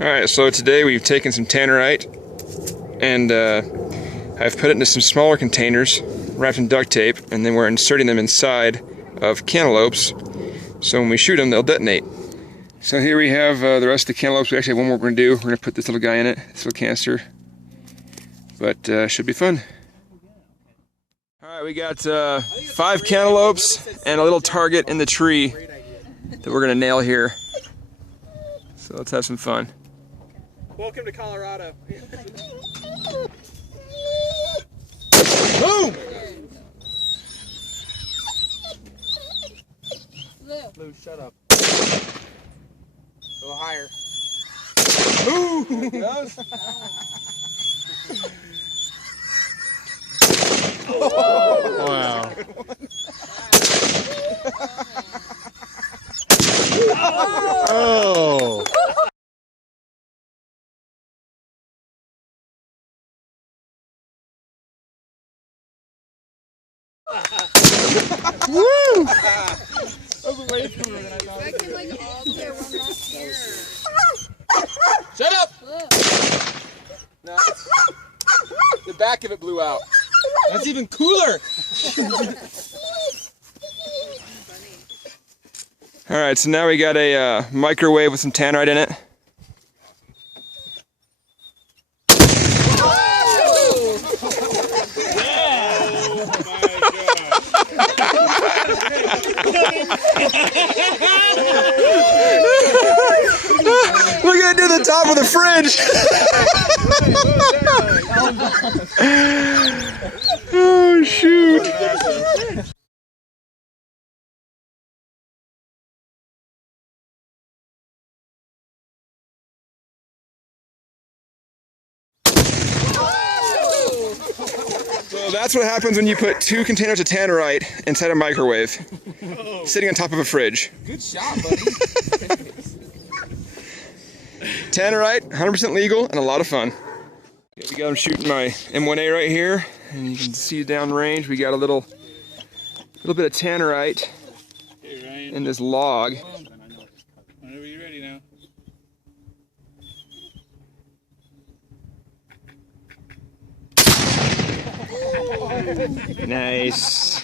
Alright, so today we've taken some Tannerite and I've put it into some smaller containers wrapped in duct tape, and then we're inserting them inside of cantaloupes so when we shoot them they'll detonate. So here we have the rest of the cantaloupes. We actually have one more we're going to do. We're going to put this little guy in it, this little canister, but should be fun. Alright, we got 5 cantaloupes and a little target in the tree that we're going to nail here. So let's have some fun. Welcome to Colorado. Boom! Lou, shut up. A little higher. Ooh! There it goes. Wow. Oh! Woo! That was way cooler than I thought. I can like all clear one last year. Shut up! No. The back of it blew out. That's even cooler! Alright, so now we got a microwave with some Tannerite in it. We're gonna do the top of the fridge! Oh shoot! So that's what happens when you put 2 containers of Tannerite inside a microwave, sitting on top of a fridge. Good shot, buddy. Tannerite, 100% legal and a lot of fun. Okay, we got him shooting my M1A right here, and you can see down range we got a little bit of Tannerite in this log. Whenever you're ready now. Nice.